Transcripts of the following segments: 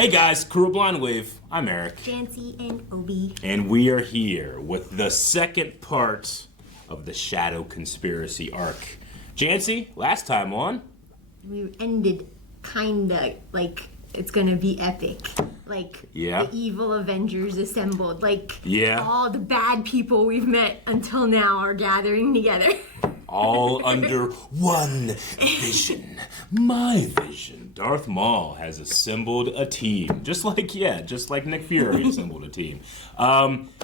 Hey guys, Crew of Blind Wave. I'm Eric. Janci and Obi. And we are here with the second part of the Shadow Conspiracy arc. Janci, last time on, we ended kinda like it's gonna be epic. Like the evil Avengers assembled. Like all the bad people we've met until now are gathering together. All under one vision. My vision. Darth Maul has assembled a team. Just like Nick Fury assembled a team.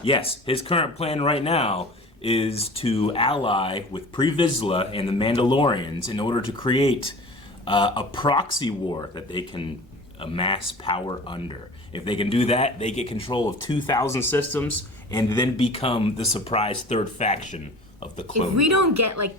Yes, his current plan right now is to ally with Vizsla and the Mandalorians in order to create a proxy war that they can amass power under. If they can do that, they get control of 2,000 systems and then become the surprise third faction of the Clone Wars. If we don't get like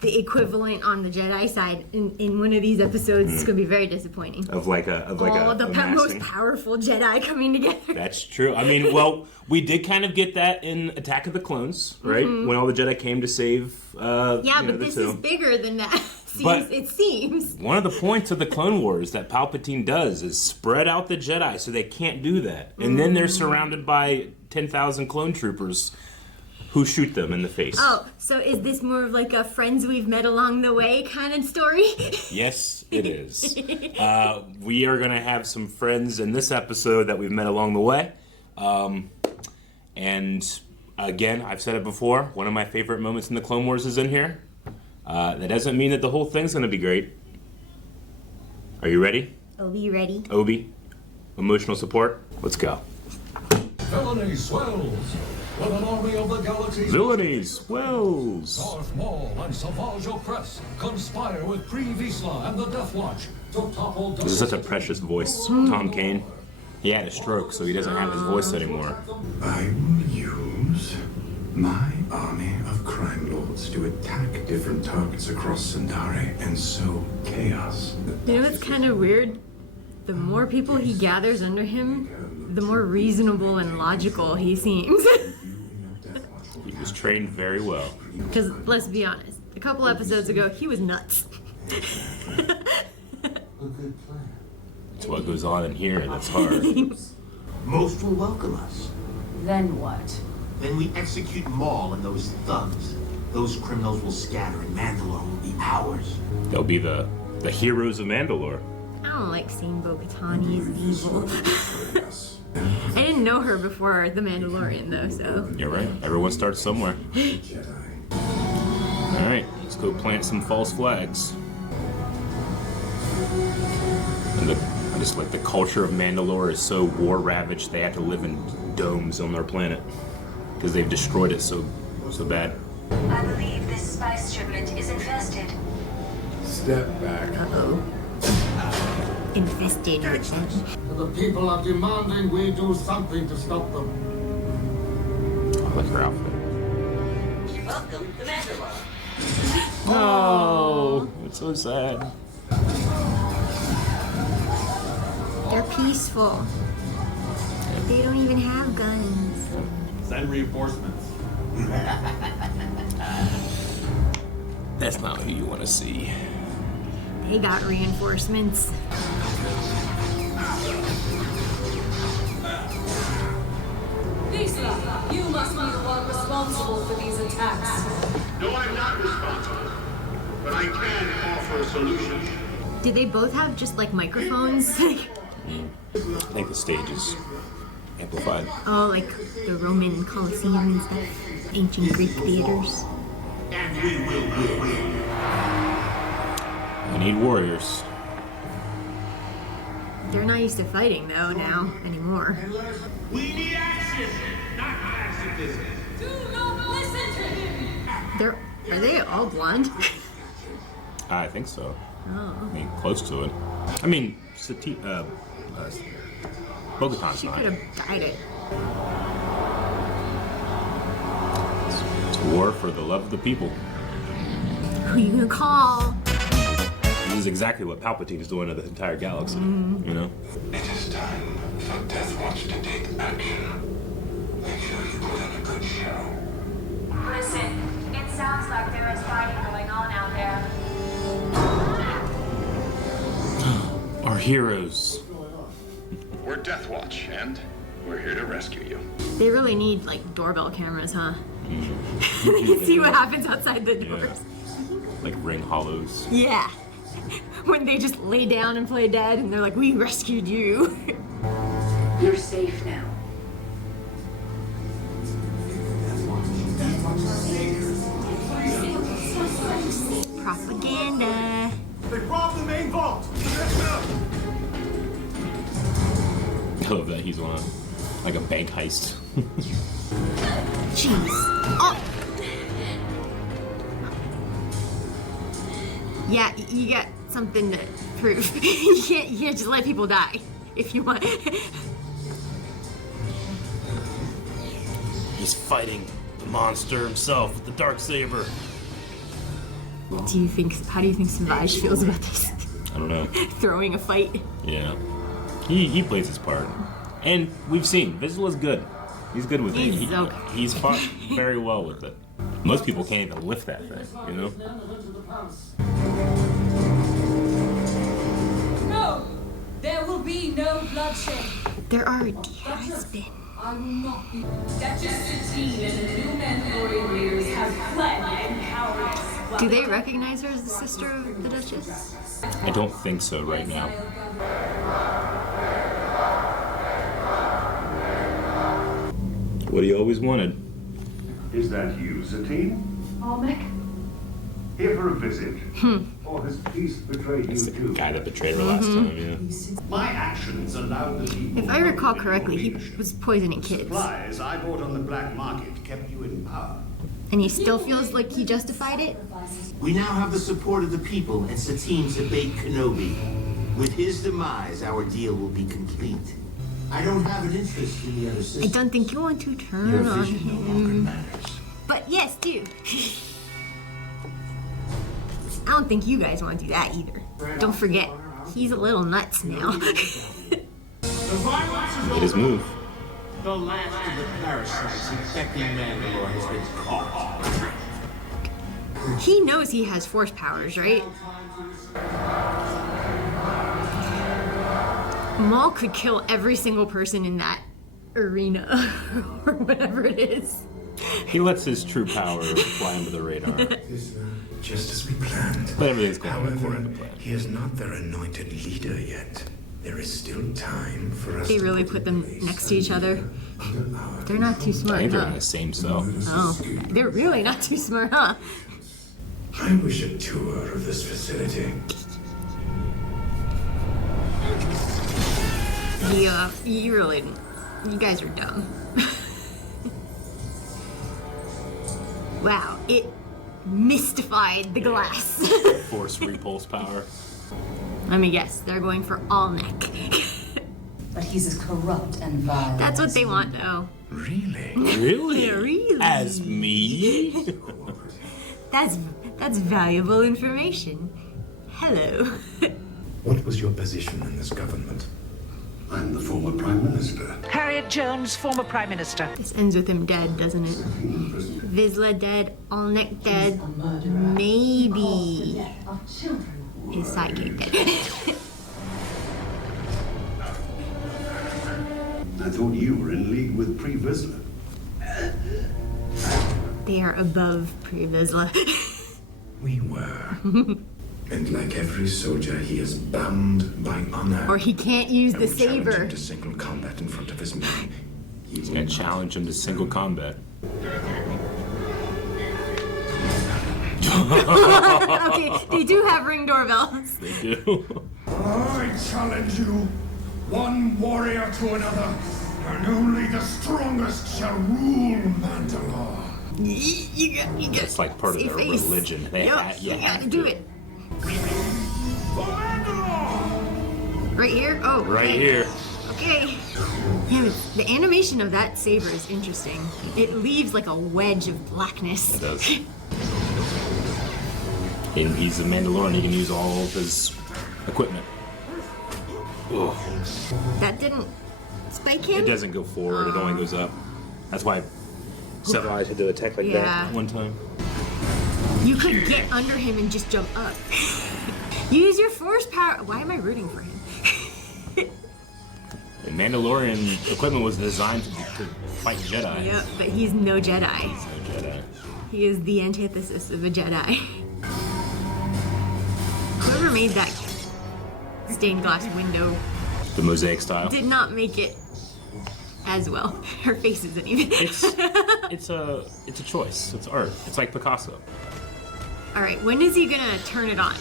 the equivalent on the Jedi side in one of these episodes, it's gonna be very disappointing. Of the most powerful Jedi coming together. That's true. I mean, well, we did kind of get that in Attack of the Clones, right? Mm-hmm. When all the Jedi came to save. But this is bigger than that. It seems. One of the points of the Clone Wars that Palpatine does is spread out the Jedi so they can't do that, and then they're surrounded by 10,000 clone troopers who shoot them in the face. Oh, so is this more of like a friends we've met along the way kind of story? Yes, it is. We are going to have some friends in this episode that we've met along the way. And again, I've said it before, one of my favorite moments in the Clone Wars is in here. That doesn't mean that the whole thing's going to be great. Are you ready? Obi, ready? Obi, emotional support? Let's go. Villainy swells. With an army of the galaxy. Villainy swells. Darth Maul and Savage Opress conspire with Vizsla and the Death Watch to topple. This is such a precious voice, Tom Kane. He had a stroke, so he doesn't have his voice anymore. I will use my army of crime lords to attack different targets across Sundari and sow chaos. You know what's kind of weird? The more people he gathers under him, the more reasonable and logical he seems. He was trained very well. Because, let's be honest, a couple episodes ago, he was nuts. It's what goes on in here that's hard. Most will welcome us. Then what? Then we execute Maul and those thugs. Those criminals will scatter and Mandalore will be ours. They'll be the heroes of Mandalore. I don't like seeing Bo-Katan as evil. I didn't know her before The Mandalorian, though, so... You're right. Everyone starts somewhere. Alright, let's go plant some false flags. And I just like the culture of Mandalore is so war-ravaged, they have to live in domes on their planet. Because they've destroyed it so bad. I believe this spice shipment is infested. Step back. Uh-oh. Infested with them. The people are demanding we do something to stop them. I like her outfit. Welcome to Mandalore. Oh, it's so sad. They're peaceful. They don't even have guns. Send reinforcements. That's not who you want to see. They got reinforcements. Vizsla, you must be the one responsible for these attacks. No, I'm not responsible, but I can offer a solution. Did they both have just like microphones? I think the stage is amplified. Oh, like the Roman Colosseum and stuff. Ancient Greek theaters. And we will win. We need warriors. They're not used to fighting though now anymore. We need action, not activism. Do not listen to him! Are they all blonde? I think so. Oh. I mean, close to it. I mean, Bo-Katan's She not. could have dyed it. It's war for the love of the people. Who you gonna call? This is exactly what Palpatine is doing to the entire galaxy, you know? It is time for Death Watch to take action. Make sure you put on a good show. Listen, it sounds like there is fighting going on out there. Our heroes. we're Death Watch, and we're here to rescue you. They really need, like, doorbell cameras, huh? They can see what happens outside the doors. Yeah. Like ring hollows. Yeah. When they just lay down and play dead, and they're like, we rescued you. You're safe now. Propaganda. They robbed the main vault! I love that he's on like a bank heist. Jeez. Oh. Yeah, you got something to prove. You can't just let people die if you want. He's fighting the monster himself with the Darksaber. How do you think Savage feels about this? I don't know. Throwing a fight. Yeah. He plays his part. And we've seen, Vizsla's good. He's good with it. He's fought very well with it. Most people can't even lift that thing, you know? No! There will be no bloodshed. There already has been. I will not be. Duchess Satine and the new Mandalorian leaders have fled in cowardice. Do they recognize her as the sister of the Duchess? I don't think so right now. What he always wanted. Is that you, Satine? Almec? Here for a visit? Or has peace betrayed That's you the too? guy that betrayed her last time, yeah. My actions allowed the people... If I recall correctly, he was poisoning kids. Supplies I bought on the black market kept you in power. And he still feels like he justified it? We now have the support of the people and Satine's debate Kenobi. With his demise, our deal will be complete. I don't have an interest in the other I system. don't think you want to turn Your on vision no longer him. matters. But yes, do. I don't think you guys want to do that either. Don't forget, he's a little nuts now. Made his move. The last of the parasites infecting Mandalore has been caught. He knows he has force powers, right? Maul could kill every single person in that arena, or whatever it is. He lets his true power fly under the radar. Just as we planned. But everything's going However, according to plan. he is not their anointed leader yet. There is still time for us They to really put put in them place next to each other. under our They're not too I smart, think they're in huh? the same cell. Oh, they're really not too smart, huh? I wish a tour of this facility. Yeah, you guys are dumb. Wow, it mystified the glass. Force repulse power. Let me guess, they're going for all neck. But he's as corrupt and vile. That's what they want, though. Really? Really? Yeah, really. As me? That's valuable information. Hello. What was your position in this government? I'm the former Prime Minister. Harriet Jones, former Prime Minister. This ends with him dead, doesn't it? Vizsla dead, Allneck dead, maybe his sidekick dead. I thought you were in league with Vizsla. They are above Vizsla. We were. And like every soldier, he is bound by honor. Or he can't use I the would challenge saber. him to single combat in front of his men. He's gonna challenge him to single combat. Okay, they do have ring doorbells. They do. I challenge you, one warrior to another, and only the strongest shall rule Mandalore. You got It's like part of save their face. religion. They Yep, you gotta do it. For Mandalore! Right here? Oh, okay. Right here. Okay. Yeah, the animation of that saber is interesting. It leaves like a wedge of blackness. It does. And he's a Mandalorian. He can use all of his equipment. Ugh. That didn't spike him? It doesn't go forward. It only goes up. That's why Seven Eyes had to attack like that one time. You could get under him and just jump up. Use your force power. Why am I rooting for him? And Mandalorian equipment was designed to fight Jedi. Yep, but he's no Jedi. He's no Jedi. He is the antithesis of a Jedi. Whoever made that stained glass window, the mosaic style, did not make it as well. Her face isn't even. It's a choice. It's art. It's like Picasso. All right, when is he gonna turn it on?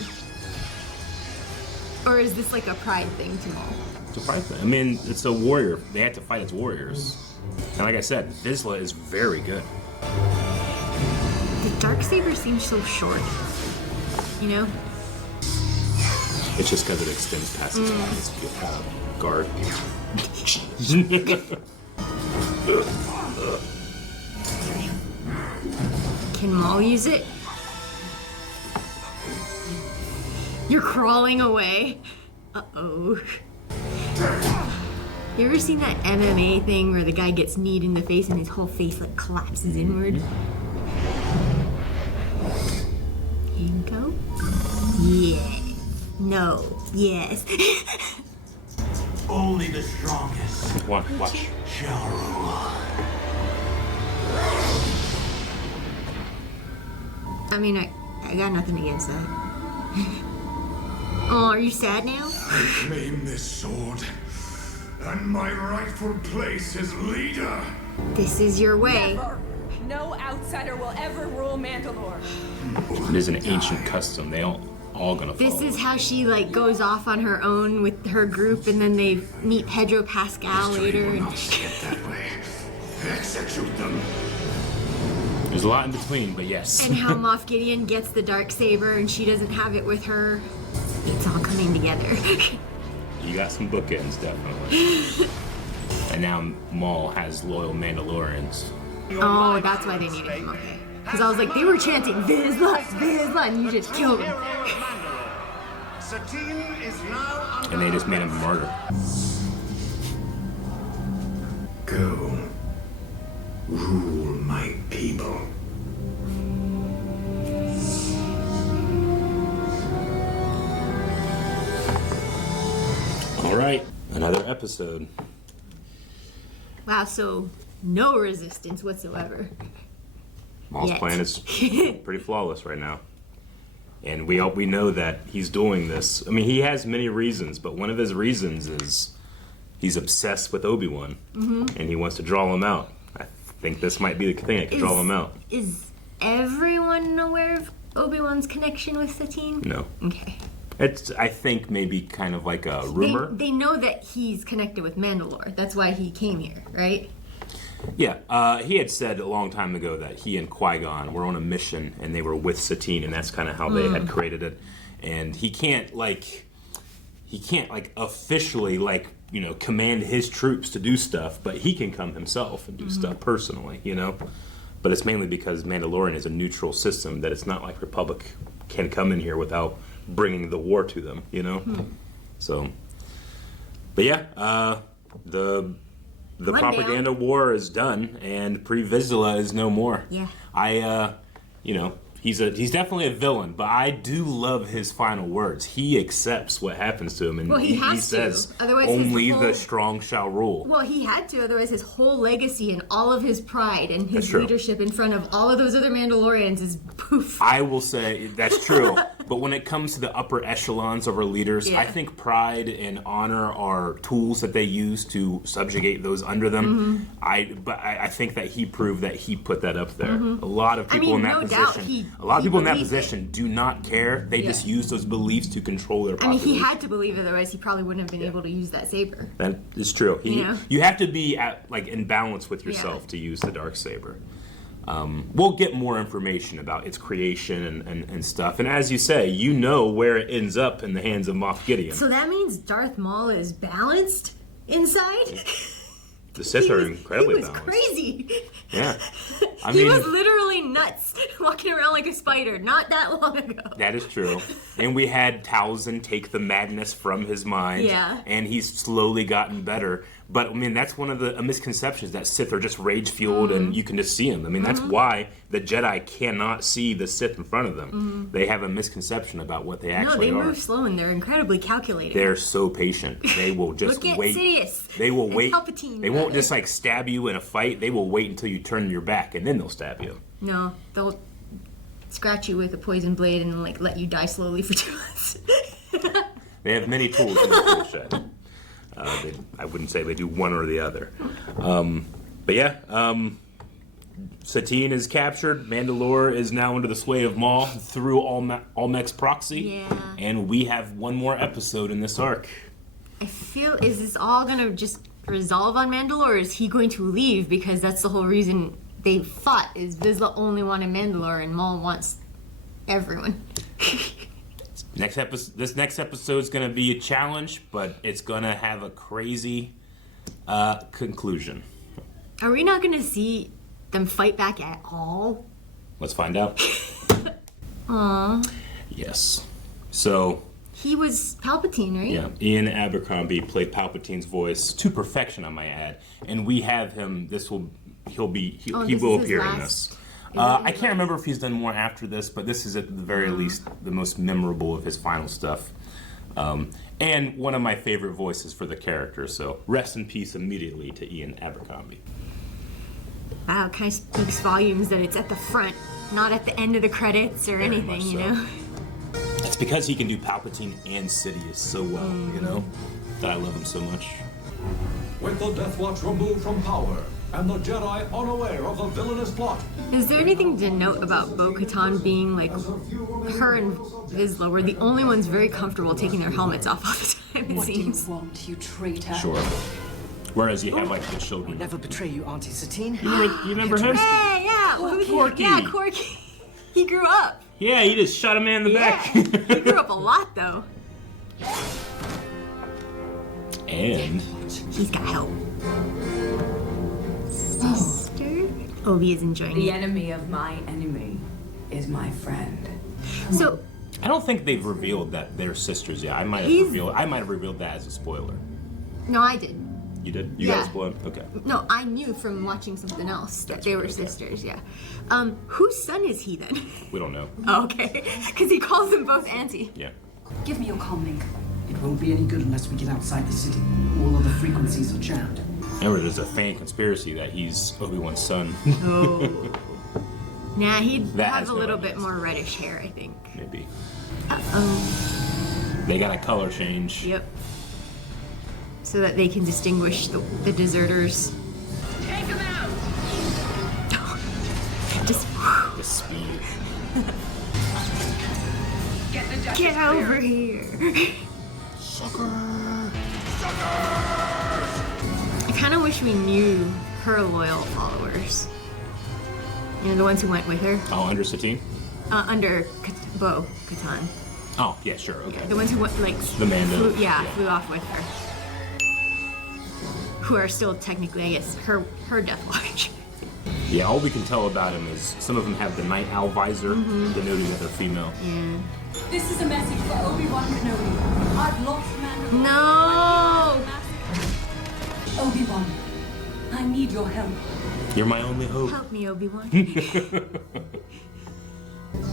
Or is this like a pride thing to Maul? It's a pride thing. I mean, it's a warrior. They have to fight its warriors. And like I said, Vizsla is very good. The Darksaber seems so short. You know? It's just because it extends past its guard. Can Maul use it? You're crawling away. Uh-oh. You ever seen that MMA thing where the guy gets kneed in the face and his whole face like collapses inward? Here you go. Yeah. No. Yes. Only the strongest. Watch. Shall rule. I mean, I got nothing against that. Oh, are you sad now? I claim this sword and my rightful place as leader. This is your way. Never. No outsider will ever rule Mandalore. It is an ancient custom. They all gonna follow. This is how she like goes off on her own with her group, and then they meet Pedro Pascal later. Will not see it that way. Execute them. There's a lot in between, but yes. And how Moff Gideon gets the Darksaber and she doesn't have it with her. It's all coming together. You got some bookends, definitely. And now Maul has loyal Mandalorians. Oh, that's why they needed him, okay. Because I was like, they were chanting, Vizsla, Vizsla, and you just killed him. And they just made him a martyr. Go. Rule my people. All right, another episode. Wow, so no resistance whatsoever. Maul's plan is pretty flawless right now. And we know that he's doing this. I mean, he has many reasons, but one of his reasons is he's obsessed with Obi-Wan, and he wants to draw him out. I think this might be the thing that can draw him out. Is everyone aware of Obi-Wan's connection with Satine? No. Okay. It's, I think, maybe kind of like a rumor. They know that he's connected with Mandalore. That's why he came here, right? Yeah, he had said a long time ago that he and Qui-Gon were on a mission and they were with Satine, and that's kind of how they had created it. And he can't officially command his troops to do stuff, but he can come himself and do stuff personally, But it's mainly because Mandalorian is a neutral system, that it's not like Republic can come in here without bringing the war to them, So, but yeah, the propaganda war is done, and Pre-Vizsla is no more. Yeah. He's definitely a villain, but I do love his final words. He accepts what happens to him, and he says, Otherwise "Only the strong shall rule." Well, he had to, otherwise his whole legacy and all of his pride and his leadership in front of all of those other Mandalorians is poof. I will say that's true, but when it comes to the upper echelons of our leaders, I think pride and honor are tools that they use to subjugate those under them. I think that he proved that he put that up there. A lot of people in that position. A lot of people in that position do not care. They just use those beliefs to control their population. He had to believe, otherwise he probably wouldn't have been able to use that saber. That is true. You have to be in balance with yourself to use the Darksaber. We'll get more information about its creation and stuff. And as you say, where it ends up in the hands of Moff Gideon. So that means Darth Maul is balanced inside? The Sith are incredibly balanced. He was crazy. Yeah. He was literally nuts, walking around like a spider not that long ago. That is true. And we had Talzin take the madness from his mind. Yeah. And he's slowly gotten better. But I mean, that's one of the misconceptions, that Sith are just rage-fueled and you can just see them. I mean, that's why the Jedi cannot see the Sith in front of them. They have a misconception about what they actually are. No, they move slow and they're incredibly calculated. They're so patient. They will just Look at wait. Sidious They will and wait. Palpatine. They won't just like stab you in a fight. They will wait until you turn your back and then they'll stab you. No, they'll scratch you with a poison blade and like let you die slowly for 2 months. They have many tools in the tool shed. I wouldn't say they do one or the other. But yeah, Satine is captured. Mandalore is now under the sway of Maul through Olmec's proxy. Yeah. And we have one more episode in this arc. I feel, is this all gonna just resolve on Mandalore, or is he going to leave? Because that's the whole reason they fought, is Vizsla only wanted Mandalore and Maul wants everyone. This next episode is going to be a challenge, but it's going to have a crazy conclusion. Are we not going to see them fight back at all? Let's find out. Aww. Yes. So... He was Palpatine, right? Yeah. Ian Abercrombie played Palpatine's voice to perfection, I might add. And we have him, he will appear in this. I can't remember if he's done more after this, but this is at the very least the most memorable of his final stuff. And one of my favorite voices for the character, so rest in peace immediately to Ian Abercrombie. Wow, it kind of speaks volumes that it's at the front, not at the end of the credits or Very anything, you so. know? It's because he can do Palpatine and Sidious so well, you know, that I love him so much. With the Death Watch removed from power, and the Jedi unaware of the villainous plot. Is there anything to note about Bo-Katan being like, her and Vizsla were the only ones very comfortable taking their helmets off all the time, it What seems. do you want, you traitor? Sure. Whereas you have like the children. Never betray you, Auntie Satine. You remember him? Hey, yeah, Corky. Yeah, Corky. He grew up. Yeah, he just shot a man in the back. He grew up a lot, though. And he's got help. Sister? Obi is enjoying The it. enemy of my enemy is my friend. So I don't think they've revealed that they're sisters yet. I might have revealed that as a spoiler. no, I did. You did? You Yeah. got a spoiler? Okay. No, I knew from watching something else that they were sisters. Yeah. Whose son is he then? We don't know. Oh, okay, because he calls them both auntie. Yeah. Give me your comm link. It won't be any good unless we get outside the city. All other frequencies are jammed. Remember, there's a fan conspiracy that he's Obi-Wan's son. Oh. Nah, he'd That have has a no little evidence. bit more reddish hair, I think. Maybe. Uh-oh. They got a color change. Yep. So that they can distinguish the deserters. Take him out! Just The speed. Get the Duchess get clear. over here. I kind of wish we knew her loyal followers. You know, the ones who went with her. Oh, under Satine? Under Bo-Katan. Oh, yeah, sure, okay. The ones who went, like... The Mando. Flew off with her. Who are still technically, I guess, her Death Watch. Yeah, all we can tell about him is some of them have the night owl visor, denoting that they're female. Yeah. This is a message for Obi-Wan Kenobi. I've lost Mandalore. No! Obi-Wan, I need your help. You're my only hope. Help me, Obi-Wan.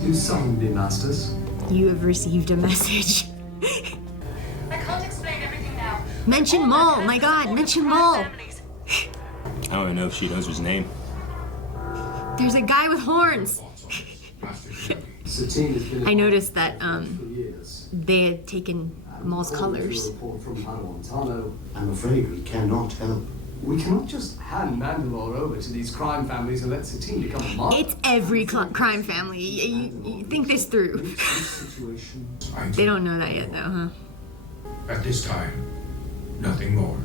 You summoned me, Masters. You have received a message. I can't explain everything now. Mention Maul, my god, mention Maul. I don't even know if she knows his name. There's a guy with horns. Satine has been I noticed that for years. they had taken Maul's colors. Report from Padawan. I'm afraid we cannot help. We cannot just hand Mandalore over to these crime families and let Satine become a martyr. It's every crime family. You think this through. They don't know that yet, though, huh? At this time, nothing more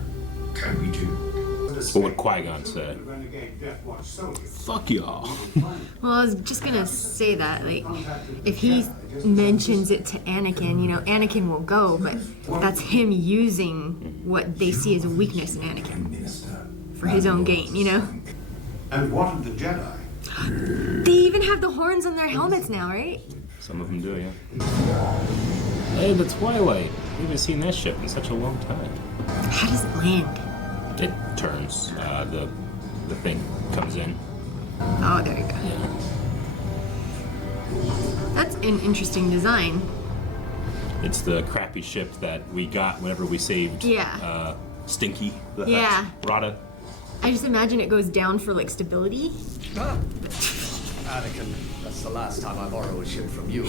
can we do. What would Qui-Gon say? Fuck y'all. Well, I was just gonna say that, like, if he mentions it to Anakin, you know, Anakin will go, but that's him using what they see as a weakness in Anakin for his own gain, you know? And what of the Jedi? They even have the horns on their helmets now, right? Some of them do, yeah. Hey, the Twilight. We haven't seen that ship in such a long time. How does it land? It turns. The thing comes in. Oh, there you go. Yeah. That's an interesting design. It's the crappy ship that we got whenever we saved Stinky, the Yeah. Rada. I just imagine it goes down for like stability. Anakin, that's the last time I borrow a ship from you.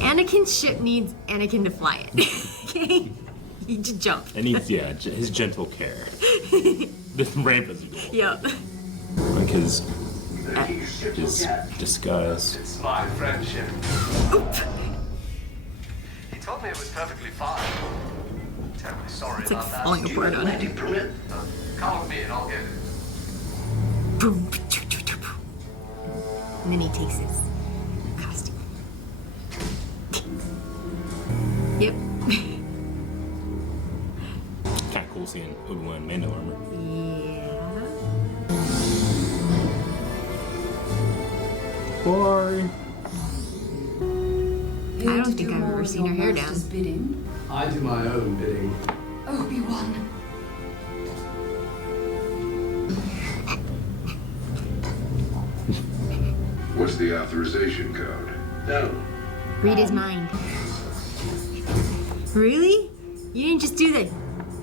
Anakin's ship needs Anakin to fly it. Okay? He just jump. It needs, his gentle care. The ramp is cool. Yep. Like his disguise. It's my friendship. He told me it was perfectly fine. Terribly sorry It's like about that. falling apart on it. Call me and I'll get it. And then he takes his costume. Yep. Kind of cool seeing Obi-Wan Mando armor. Yeah. Boy. I don't think I've ever seen her hair down. Bidding? I do my own bidding. Obi-Wan. What's the authorization code? No. Read his mind. Really? You didn't just do that.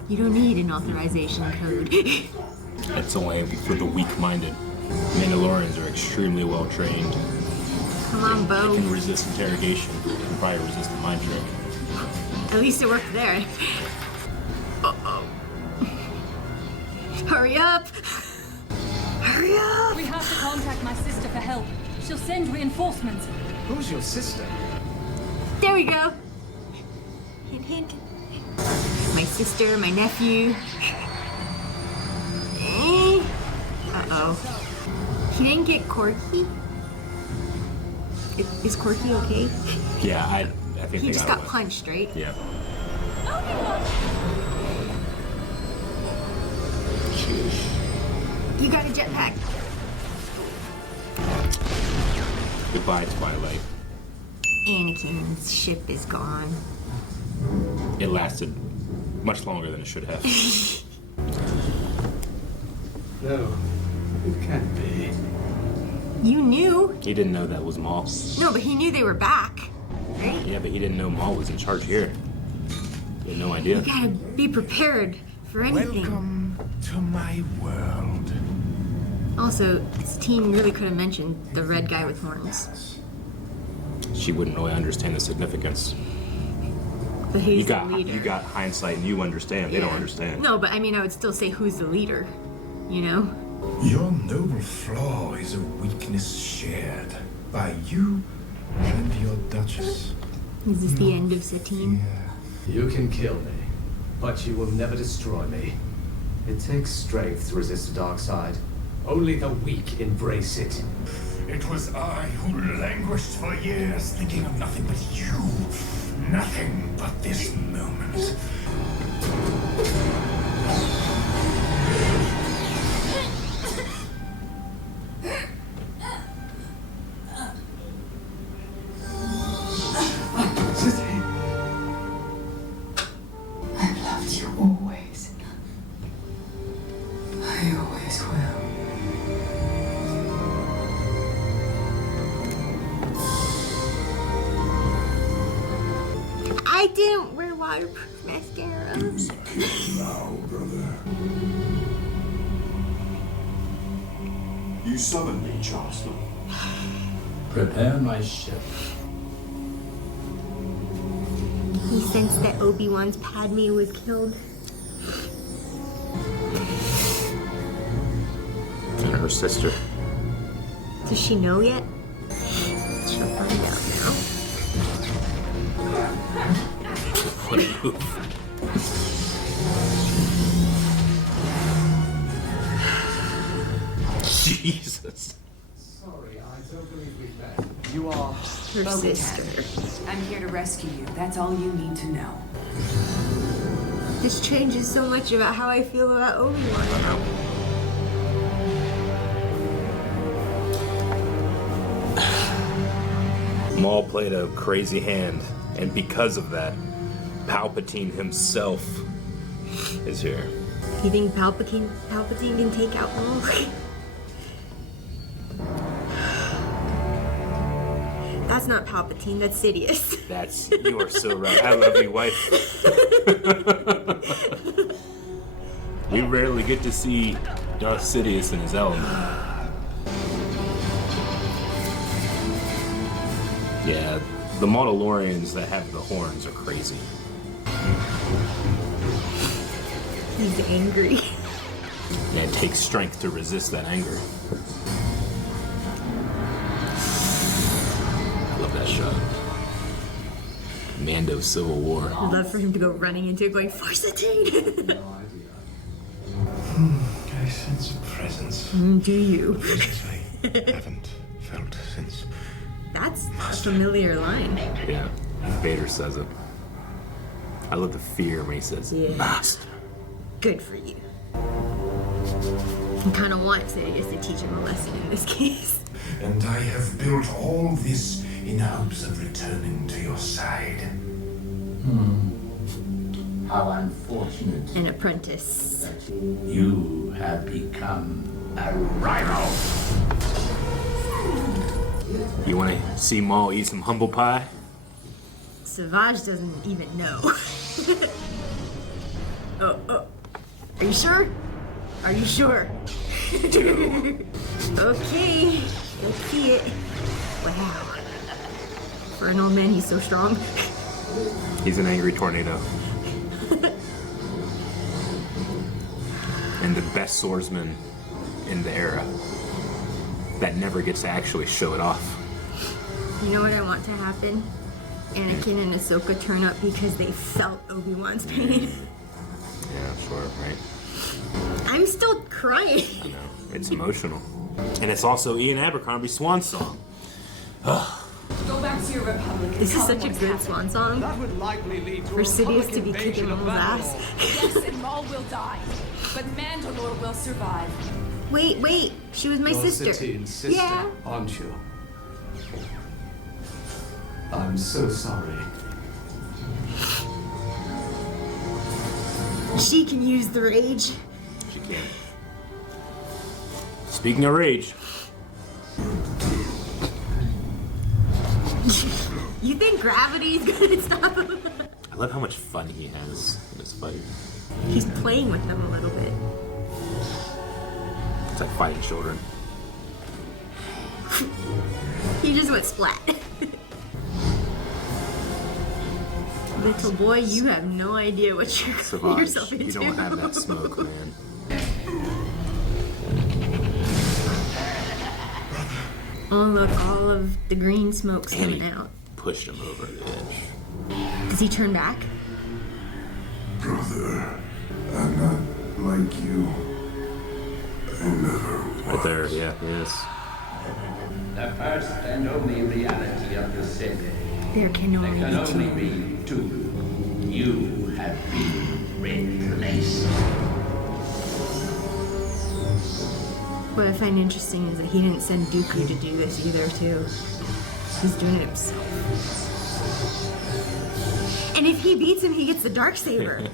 You don't need an authorization code. It's only for the weak-minded. Mandalorians are extremely well trained. Come on, Bo. They can resist interrogation. They can probably resist the mind trick. At least it worked there. Uh-oh. Hurry up! Hurry up! We have to contact my sister for help. She'll send reinforcements. Who's your sister? There we go. Hint, hint. My sister, my nephew. Uh-oh. He didn't get Corky? Is Corky okay? Yeah, I think He they just got got away. punched, right? Yeah. You got a jetpack. Goodbye, Twilight. Anakin's ship is gone. It lasted much longer than it should have. No, it can't be. You knew. He didn't know that was Maul. No, but he knew they were back, right? Yeah, but he didn't know Maul was in charge here. He had no idea. You gotta be prepared for anything. Welcome to my world. Also, Satine really could have mentioned the red guy with horns. She wouldn't really understand the significance. But he's the leader. You got hindsight and you understand. They don't understand. No, but I mean, I would still say who's the leader, you know? Your noble flaw is a weakness shared by you and your Duchess. Is this the end of Satine? You can kill me, but you will never destroy me. It takes strength to resist the dark side. Only the weak embrace it. It was I who languished for years, thinking of nothing but you. Nothing but this moment. I've loved you always. I always will. I didn't wear waterproof mascara. Now, brother. You summoned me, Chancellor. Prepare my ship. He sensed that Obi-Wan's Padme was killed. And her sister. Does she know yet? She'll find out now. What a move. Jesus. Sorry, I don't believe we've met. You are Her Bo-Katan. sister. I'm here to rescue you. That's all you need to know. This changes so much about how I feel about Obi-Wan now. Maul played a crazy hand, and because of that, Palpatine himself is here. You think Palpatine can take out Maul? That's not Palpatine, that's Sidious. You are so right. I love you, wife. We rarely get to see Darth Sidious in his element. Yeah, the Mandalorians that have the horns are crazy. He's angry. Yeah, it takes strength to resist that anger. I love that shot. Mando Civil War. I'd love for him to go running into it going, Force Satine! I sense a presence. Do you? I haven't felt since. That's a familiar line. Yeah, Vader says it. I love the fear when he says, Master. Good for you. I kind of want Sidious to teach him a lesson in this case. And I have built all this in hopes of returning to your side. How unfortunate. An apprentice. That you have become a rival. You want to see Maul eat some humble pie? Savage doesn't even know. Are you sure? Are you sure? Okay, let's see it. Wow. For an old man, he's so strong. He's an angry tornado. And the best swordsman in the era that never gets to actually show it off. You know what I want to happen? Anakin and Ahsoka turn up because they felt Obi-Wan's pain. Yeah, sure, right. I'm still crying. I know, it's emotional. And it's also Ian Abercrombie's swan song. Go back to your Republic. This is such a good swan song. That would likely lead to for Sidious to be kicking Maul's ass. Yes, and Maul will die, but Mandalore will survive. Wait, she was my sister. Satine's sister, yeah. aren't you? I'm so sorry. She can use the rage. She can. Speaking of rage. You think gravity's gonna stop him? I love how much fun he has in this fight. He's playing with them a little bit. It's like fighting children. He just went splat. Little boy, you have no idea what you're getting yourself into. You don't have that smoke, man. Oh look, all of the green smoke's coming out. Pushed him over the edge. Does he turn back? Brother, I'm not like you. I never was. Right there, yeah, yes. The first and only reality of the Sith. There can only be two. You have been replaced. What I find interesting is that he didn't send Dooku to do this either, too. He's doing it himself. And if he beats him, he gets the Darksaber.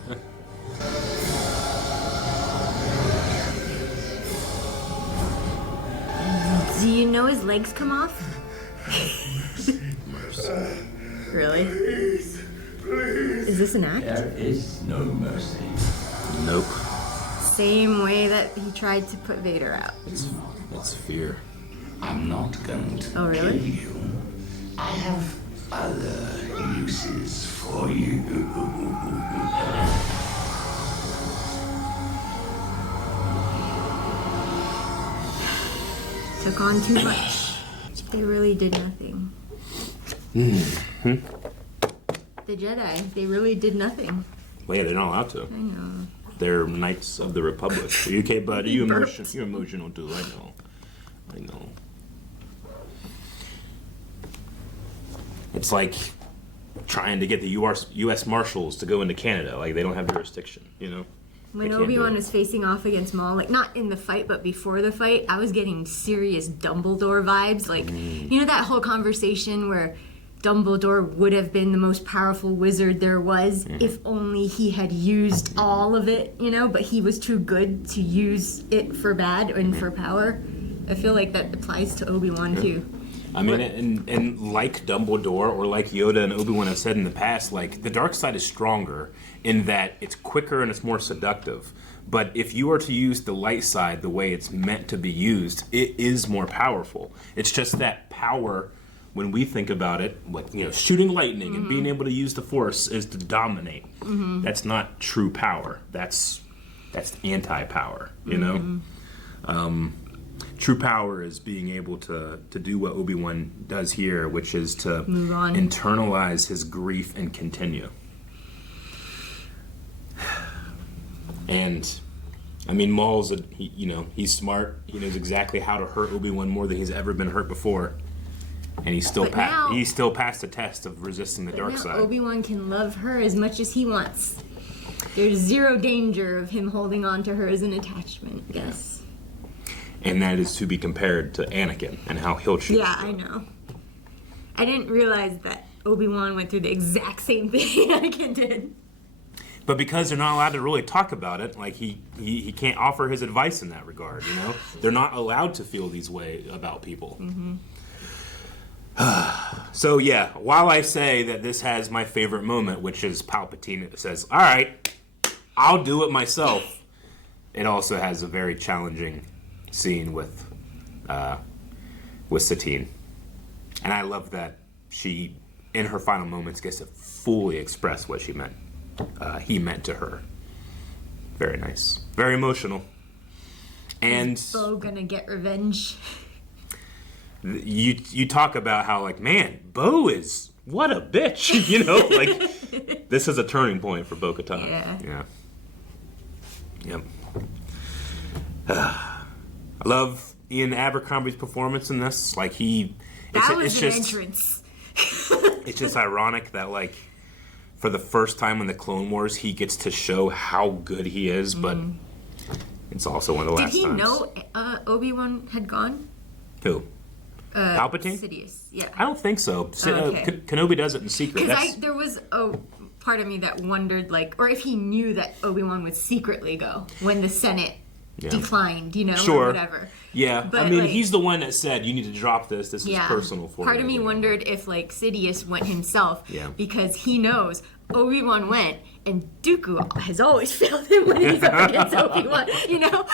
Do you know his legs come off? Really? Please. Is this an act? There is no mercy. Nope. Same way that he tried to put Vader out. It's fear. I'm not going to Oh, really? kill you. I have other uses for you. Took on too much. They really did nothing. Mm-hmm. The Jedi, they really did nothing. Well, yeah, they're not allowed to. I know. They're Knights of the Republic. Are you okay, bud? You're emotional too. I know. It's like trying to get the U.S. Marshals to go into Canada. Like, they don't have jurisdiction, you know? When Obi-Wan was facing off against Maul, like, not in the fight, but before the fight, I was getting serious Dumbledore vibes. Like, you know that whole conversation where Dumbledore would have been the most powerful wizard there was if only he had used all of it, you know, but he was too good to use it for bad and for power. I feel like that applies to Obi-Wan too. I mean, and like Dumbledore or like Yoda and Obi-Wan have said in the past, like, the dark side is stronger in that it's quicker and it's more seductive. But if you are to use the light side the way it's meant to be used, it is more powerful. It's just that power, when we think about it, what, you know, shooting lightning and being able to use the Force is to dominate. That's not true power. That's anti-power, you know? True power is being able to do what Obi-Wan does here, which is to internalize his grief and continue. And, I mean, Maul's, he's smart. He knows exactly how to hurt Obi-Wan more than he's ever been hurt before. And he still passed the test of resisting the dark side. Obi-Wan can love her as much as he wants. There's zero danger of him holding on to her as an attachment, yes. And that is to be compared to Anakin and how he'll choose. Yeah, I know. I didn't realize that Obi-Wan went through the exact same thing Anakin did. But because they're not allowed to really talk about it, like he can't offer his advice in that regard, you know? They're not allowed to feel these way about people. So yeah, while I say that this has my favorite moment, which is Palpatine says, "All right, I'll do it myself," it also has a very challenging scene with Satine. And I love that she, in her final moments, gets to fully express what he meant to her. Very nice. Very emotional. And is Bo gonna get revenge? You talk about how, like, man, Bo is, what a bitch, you know? Like, this is a turning point for Bo-Katan. Yeah. Yep. I love Ian Abercrombie's performance in this. Like, entrance. It's just ironic that, like, for the first time in the Clone Wars, he gets to show how good he is, but it's also one of the last times. Did he know Obi-Wan had gone? Who? Palpatine? Sidious, yeah. I don't think so. Kenobi does it in secret. Because there was a part of me that wondered, like, or if he knew that Obi-Wan would secretly go when the Senate declined, you know, or whatever. Yeah, but, I mean, like, he's the one that said, you need to drop this. This is personal for Part of me wondered if, like, Sidious went himself because he knows Obi-Wan went, and Dooku has always failed him when he's up against Obi-Wan, you know?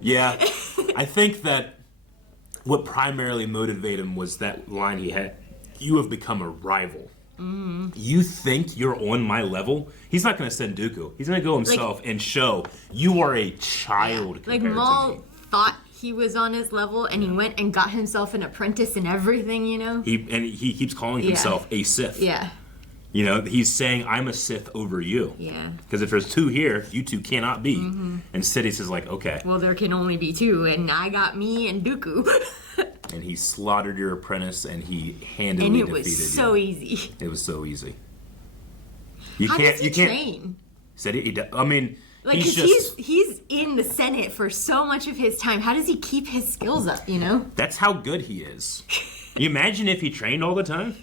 Yeah, I think that what primarily motivated him was that line he had, "You have become a rival." You think you're on my level? He's not going to send Dooku. He's going to go himself and show you are a child. Like, Maul thought he was on his level, and he went and got himself an apprentice and everything, you know? He keeps calling himself a Sith. Yeah. You know, he's saying, I'm a Sith over you. Yeah. Because if there's two here, you two cannot be. And Sidious is like, okay. Well, there can only be two, and I got me and Dooku. And he slaughtered your apprentice, and he handily defeated you. And it was so easy. It was so easy. How does he train? I mean, like, he's in the Senate for so much of his time. How does he keep his skills up, you know? That's how good he is. You imagine if he trained all the time?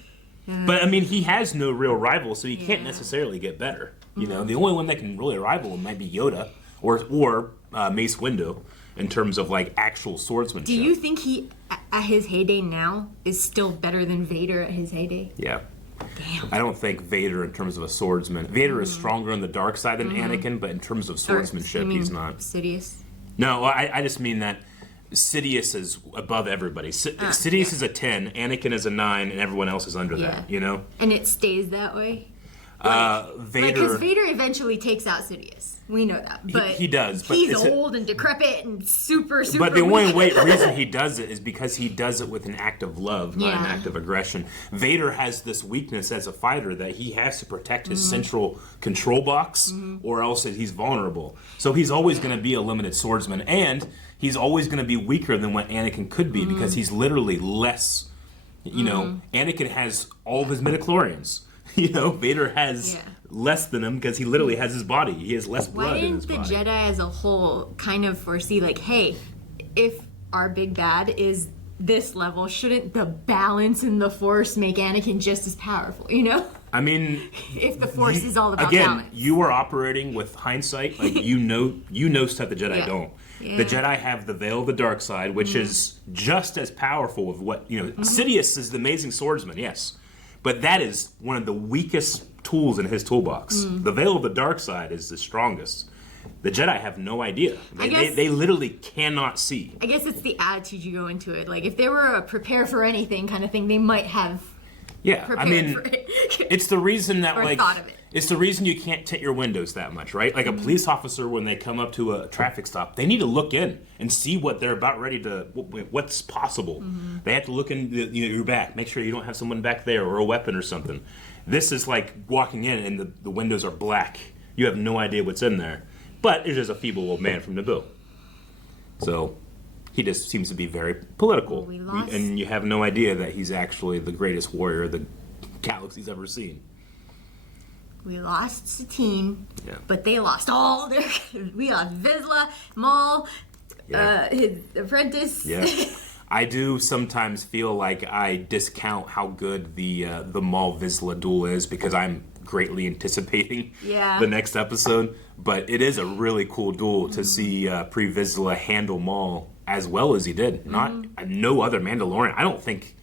But, I mean, he has no real rival, so he can't necessarily get better. You know, the only one that can really rival him might be Yoda or Mace Windu in terms of, like, actual swordsmanship. Do you think he, at his heyday now, is still better than Vader at his heyday? Yeah. Damn. I don't think Vader, in terms of a swordsman, Vader is stronger on the dark side than Anakin, but in terms of swordsmanship, he's not. Sidious? No, I just mean that Sidious is above everybody. Sidious is a 10, Anakin is a 9, and everyone else is under that, you know? And it stays that way? Vader... Because Vader eventually takes out Sidious. We know that. But he does. But he's old and decrepit and super But the only reason he does it is because he does it with an act of love, not an act of aggression. Vader has this weakness as a fighter that he has to protect his central control box, or else he's vulnerable. So he's always going to be a limited swordsman, and he's always going to be weaker than what Anakin could be, because he's literally less. You know, Anakin has all of his midichlorians. You know, Vader has less than him because he literally has his body. He has less blood in his body. Why didn't the Jedi as a whole kind of foresee, like, hey, if our big bad is this level, shouldn't the balance in the Force make Anakin just as powerful, you know? I mean, if the Force is all about again, balance. you are operating with hindsight. Like you know stuff the Jedi don't. Yeah. The Jedi have the Veil of the Dark Side, which is just as powerful of what Sidious is the amazing swordsman, yes, but that is one of the weakest tools in his toolbox. The Veil of the Dark Side is the strongest. The Jedi have no idea. They literally cannot see. I guess it's the attitude you go into it. Like if they were a prepare for anything kind of thing, they might have. Yeah, I mean, it's the reason that thought of it. It's the reason you can't tint your windows that much, right? Like a police officer, when they come up to a traffic stop, they need to look in and see what they're about ready to, what's possible. They have to look in your back, make sure you don't have someone back there or a weapon or something. This is like walking in and the windows are black. You have no idea what's in there. But it's just a feeble old man from Naboo. So he just seems to be very political. And you have no idea that he's actually the greatest warrior the galaxy's ever seen. We lost Satine, but they lost all their... We lost Vizsla, Maul, his apprentice. Yeah. I do sometimes feel like I discount how good the Maul Vizsla duel is because I'm greatly anticipating the next episode. But it is a really cool duel to see Pre Vizsla handle Maul as well as he did. No other Mandalorian. I don't think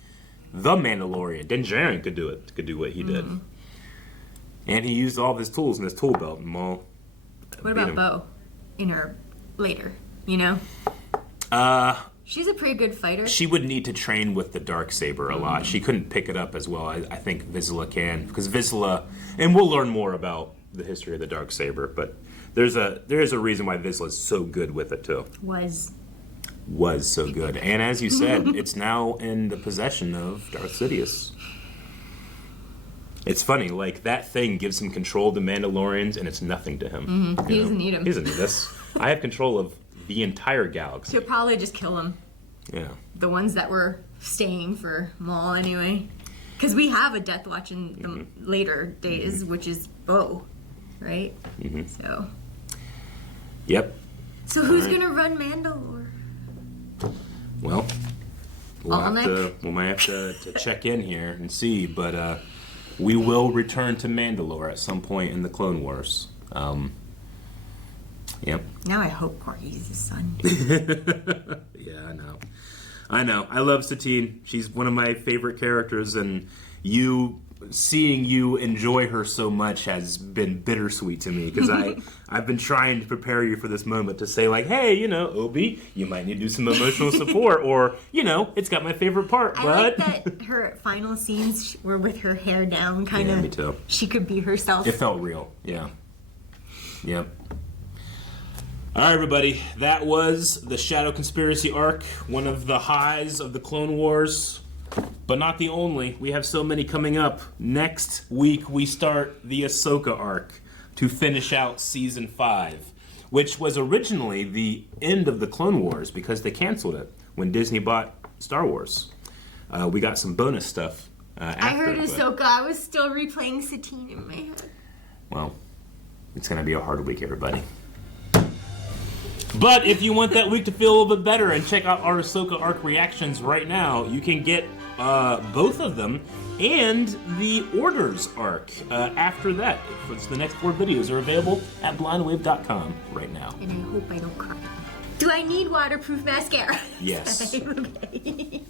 the Mandalorian, Din Djarin, could do what he did. And he used all of his tools in his tool belt. And Maul. What about Bo? In her later, you know. She's a pretty good fighter. She would need to train with the Darksaber a lot. She couldn't pick it up as well. I think Vizsla can, because Vizsla, and we'll learn more about the history of the Darksaber, but there's a reason why Vizsla is so good with it too. Was so good, and as you said, it's now in the possession of Darth Sidious. It's funny, like that thing gives him control of the Mandalorians, and it's nothing to him. He doesn't need him. He doesn't need this. I have control of the entire galaxy. He'll probably just kill him. Yeah. The ones that were staying for Maul anyway. Because we have a Death Watch in the later days, which is Bo, right? So. Yep. So who's going to run Mandalore? Well, we might have to check in here and see, but we will return to Mandalore at some point in the Clone Wars. Yep. Now I hope Corky's his son. Yeah, I know. I love Satine. She's one of my favorite characters, and seeing you enjoy her so much has been bittersweet to me, because I've been trying to prepare you for this moment to say, like, hey, Obi, you might need to do some emotional support, or, it's got my favorite part, but... I like that her final scenes were with her hair down, kind of. Yeah, me too. She could be herself. It felt real, yeah. Yep. All right, everybody, that was the Shadow Conspiracy arc, one of the highs of the Clone Wars, but not the only. We have so many coming up. Next week, we start the Ahsoka arc to finish out Season 5, which was originally the end of the Clone Wars because they canceled it when Disney bought Star Wars. We got some bonus stuff after. I heard Ahsoka. I was still replaying Satine in my head. Well, it's going to be a hard week, everybody. But if you want that week to feel a little bit better and check out our Ahsoka arc reactions right now, you can get both of them and the Orders arc after that. The next 4 videos are available at blindwave.com right now. And I hope I don't cry. Do I need waterproof mascara? Yes. Okay.